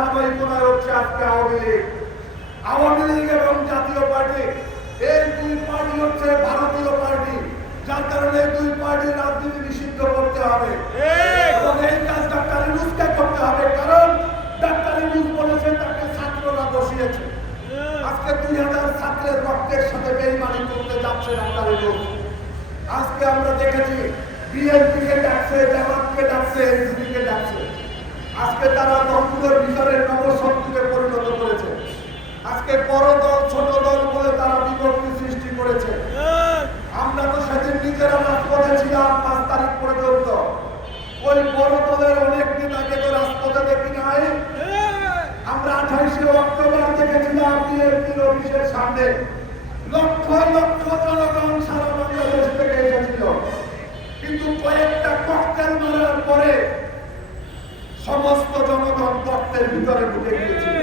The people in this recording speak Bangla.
ধারাবাহিকতায় হচ্ছে আজকে আওয়ামী লীগ এবং জাতীয় পার্টি, এই দুই পার্টি হচ্ছে ভারতীয় পার্টি, যার কারণে দুই পার্টির রাজনীতি নিষিদ্ধ করতে হবে এবং এই কাজ ডাক্তার ইউনূসকে করতে হবে, কারণ ডাক্তার ইউনূস বলেছে তাকে ছাত্ররা বসিয়েছে। আজকে 2000 ছাত্রের রক্তের সাথে বেইমানি করতে যাচ্ছে ডাক্তার ইউনূস। আজকে আমরা দেখেছি বিএনপিকে ডাকছে, জামাতকে ডাকছে, এনসিপিকে ডাকছে। আজকে তারা দ্বন্দ্বের ভিতরে নবশক্তিকে পরিণত করেছে। আজকে বড় দল ছোট দল বলে তারা বিভক্তি সৃষ্টি করেছে। আমরা তো সেদিন নিজেরা রাজপথে ছিলাম 5 তারিখ পর্যন্ত। ওই বড় দলের অনেক নেতাকে তো রাজপথে দেখি নাই। আমরা 28শে অক্টোবর দেখেছিলাম বিএনপির অফিসের সামনে লক্ষ লক্ষ জনগণ সারা বাংলাদেশ থেকে এসেছিল, কিন্তু কয়েকটা ককটেল মারার পরে সমস্ত জনগণ গর্তের ভিতরে ঢুকে গিয়েছিল।